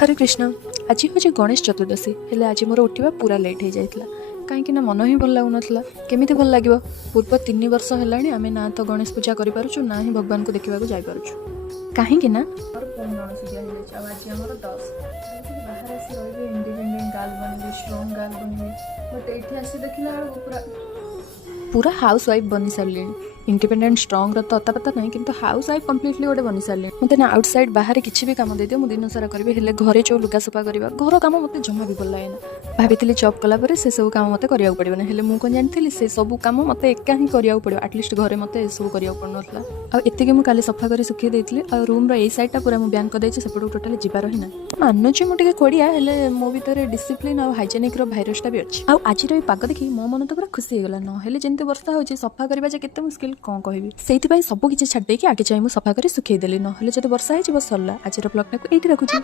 हरे कृष्ण। आज हूँ गणेश चतुर्दशी हेले आज मोर उठा पूरा लेट हो जाता कहीं मन ही भल लगुन केमी भल लगे पूर्व 3 वर्ष है आम ना तो गणेश पूजा करूँ ना ही भगवान को देखा जापर कहीं पूरा हाउस वाइफ बनी सारे इंडिपेंडेंट स्ट्रंग तो अता पता नहीं किंतु हाउस वाइफ कम्प्लीटली गोटे बनी सारे मत ना आउटसाइड बाहर किसी भी कम दे मुझे दिन सारा करी हेल्ले घरे जो लुगा सफा करवा घर कम मत जमा भी भल लगे भाभी जॉब कलापर से सब कम मत करा पड़े हेल्ले मुझे जानी से सब कम मत एका ही करा पड़ो आटलिस्ट घरे मत सब करा पड़ना आती मुझे सफा कर सुखी देती रूम रही सैडा पूरा मुझे बैन करदे सेपटू टोटाली जीवार ही ना मानुची मुझे कोड़िया हेल्ले मो भर डिसिप्लिन और हाइजेनिक भाइरसटा भी अच्छी आज पाग देखी मो मन तो पूरा खुशी होगा ना जमी वर्षा हो सफा करवा के मुस्किल कौन कहबी से सब किसी छाड़ आगे चाहिए मुझे सफा कर सुखी देली ना जब वर्षा हो सरला आज ब्लॉग टाक ये रखुच्छी।